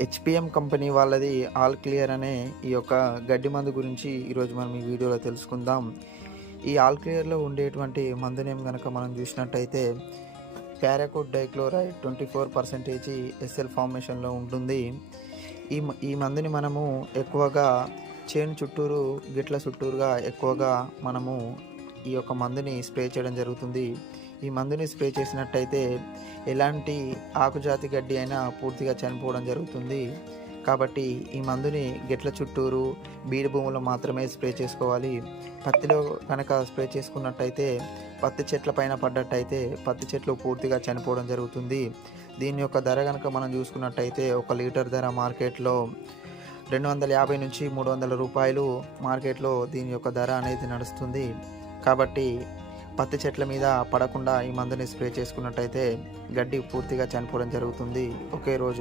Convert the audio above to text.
HPM company వాళ్ళది all clear అనే ఈ యొక్క గడ్డి మందు గురించి ఈరోజు మనం ఈ వీడియోలో తెలుసుకుందాం. ఈ ఆల్ క్లియర్లో ఉండేటువంటి మందునేం కనుక మనం చూసినట్టయితే paraquat dichloride twenty four percentage SL ఫార్మేషన్లో ఉంటుంది. ఈ మ- ఈ మందుని మనము ఎక్కువగా చేను చుట్టూరు గిట్ల చుట్టూరుగా ఎక్కువగా మనము ఈ యొక్క మందుని స్ప్రే చేయడం జరుగుతుంది. ఈ మందుని స్ప్రే చేసినట్టయితే ఎలాంటి ఆకుజాతి గడ్డి అయినా పూర్తిగా చనిపోవడం జరుగుతుంది. కాబట్టి ఈ మందుని గిట్ల చుట్టూరు బీడు భూముల్లో మాత్రమే స్ప్రే చేసుకోవాలి. పత్తిలో కనుక స్ప్రే చేసుకున్నట్టయితే పత్తి చెట్ల పైన పడ్డట్టయితే పత్తి చెట్లు పూర్తిగా చనిపోవడం జరుగుతుంది. దీని యొక్క ధర కనుక మనం చూసుకున్నట్టయితే ఒక లీటర్ ధర మార్కెట్లో రెండు వందల యాభై నుంచి మూడు వందల రూపాయలు మార్కెట్లో దీని యొక్క ధర అనేది నడుస్తుంది. కాబట్టి పత్తి చెట్ల మీద పడకుండా ఈ మందుని స్ప్రే చేసుకున్నట్టయితే గడ్డి పూర్తిగా చనిపోవడం జరుగుతుంది ఒకే రోజు.